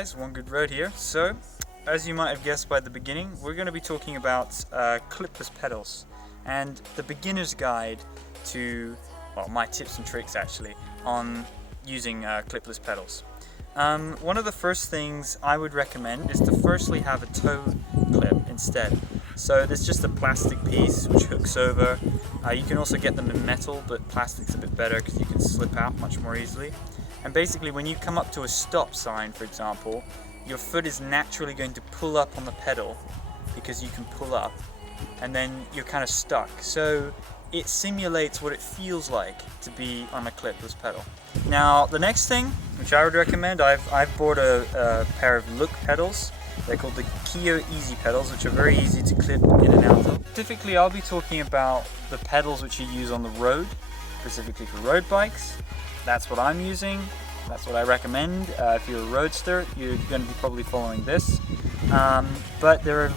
guys, One Good Road here. So, as you might have guessed by the beginning, we're going to be talking about clipless pedals and the beginner's guide to, well, my tips and tricks actually on using clipless pedals. One of the first things I would recommend is to firstly have a toe clip instead. So there's just a plastic piece which hooks over. You can also get them in metal, but plastic's a bit better because you can slip out much more easily. And basically when you come up to a stop sign, for example, your foot is naturally going to pull up on the pedal because you can pull up, and then you're kind of stuck. So it simulates what it feels like to be on a clipless pedal. Now the next thing which I would recommend, I've bought a pair of Look pedals. They're called the Kia Easy pedals, which are very easy to clip in and out of. Specifically I'll be talking about the pedals which you use on the road, specifically for road bikes. That's what I'm using, that's what I recommend. If you're a roadster, you're going to be probably following this. But there are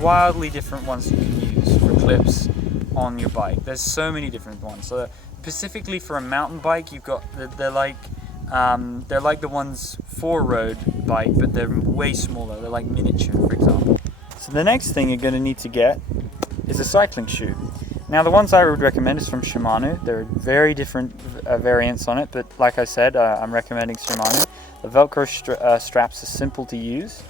wildly different ones you can use for clips on your bike. There's so many different ones. So specifically for a mountain bike, you've got they're like the ones for road bike, but they're way smaller. They're like miniature, for example. So the next thing you're going to need to get is a cycling shoe. Now the ones I would recommend is from Shimano. There are very different variants on it, but like I said, I'm recommending Shimano. The Velcro straps are simple to use.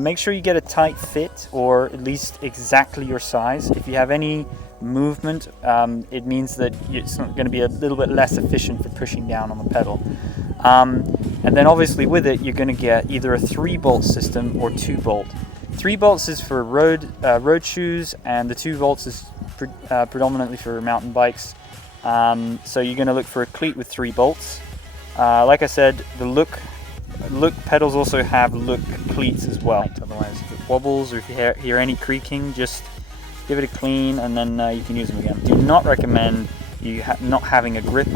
Make sure you get a tight fit, or at least exactly your size. If you have any movement, it means that it's going to be a little bit less efficient for pushing down on the pedal. And then obviously with it, you're going to get either a 3-bolt system or 2-bolt. 3 bolts is for road shoes, and the 2 bolts is predominantly for mountain bikes. So you're going to look for a cleat with 3 bolts. Like I said, the Look pedals also have Look cleats as well. Otherwise, if it wobbles or if you hear any creaking, just give it a clean and then you can use them again. Do not recommend you not having a grip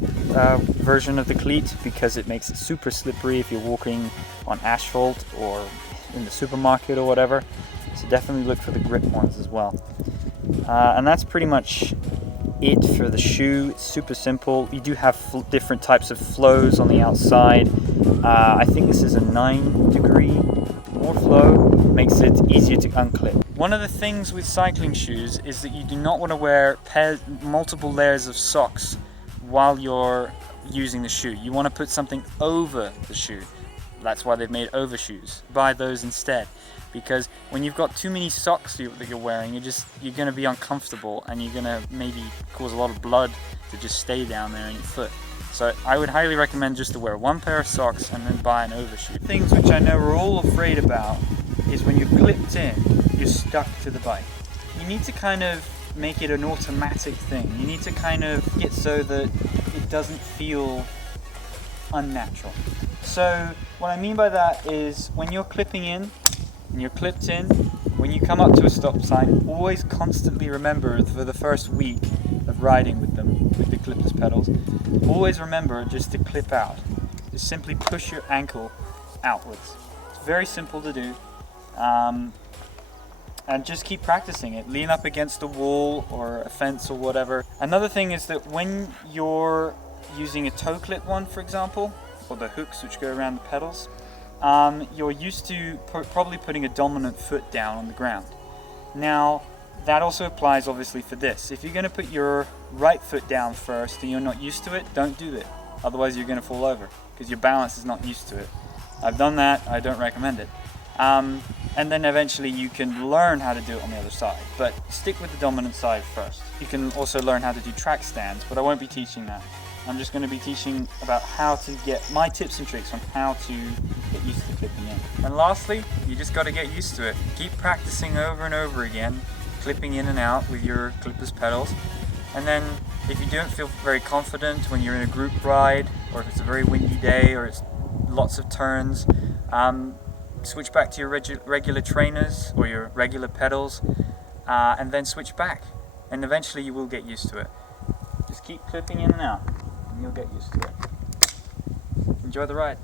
version of the cleat, because it makes it super slippery if you're walking on asphalt or in the supermarket or whatever. So definitely look for the grip ones as well. And that's pretty much it for the shoe. It's super simple. You do have different types of flows on the outside. I think this is a 9-degree more flow, makes it easier to unclip. One of the things with cycling shoes is that you do not want to wear multiple layers of socks while you're using the shoe. You want to put something over the shoe. That's why they've made overshoes. Buy those instead, because when you've got too many socks that you're wearing, you're going to be uncomfortable, and you're going to maybe cause a lot of blood to just stay down there in your foot. So I would highly recommend just to wear 1 pair of socks and then buy an overshoe. Things which I know we're all afraid about is when you're clipped in, you're stuck to the bike. You need to kind of make it an automatic thing. You need to kind of get so that it doesn't feel unnatural. So what I mean by that is when you're clipping in and you're clipped in, when you come up to a stop sign, always constantly remember for the first week of riding with them, with the clipless pedals, always remember just to clip out. Just simply push your ankle outwards. It's very simple to do. And just keep practicing it. Lean up against a wall or a fence or whatever. Another thing is that when you're using a toe clip one, for example, or the hooks which go around the pedals, you're used to probably putting a dominant foot down on the ground. Now, that also applies obviously for this. If you're going to put your right foot down first and you're not used to it, don't do it. Otherwise you're going to fall over because your balance is not used to it. I've done that, I don't recommend it. And then eventually you can learn how to do it on the other side, but stick with the dominant side first. You can also learn how to do track stands, but I won't be teaching that. I'm just going to be teaching about how to get my tips and tricks on how to get used to clipping in. And lastly, you just got to get used to it. Keep practicing over and over again, clipping in and out with your clipless pedals. And then if you don't feel very confident when you're in a group ride, or if it's a very windy day or it's lots of turns, switch back to your regular trainers or your regular pedals, and then switch back. And eventually you will get used to it. Just keep clipping in and out, and you'll get used to it. Enjoy the ride.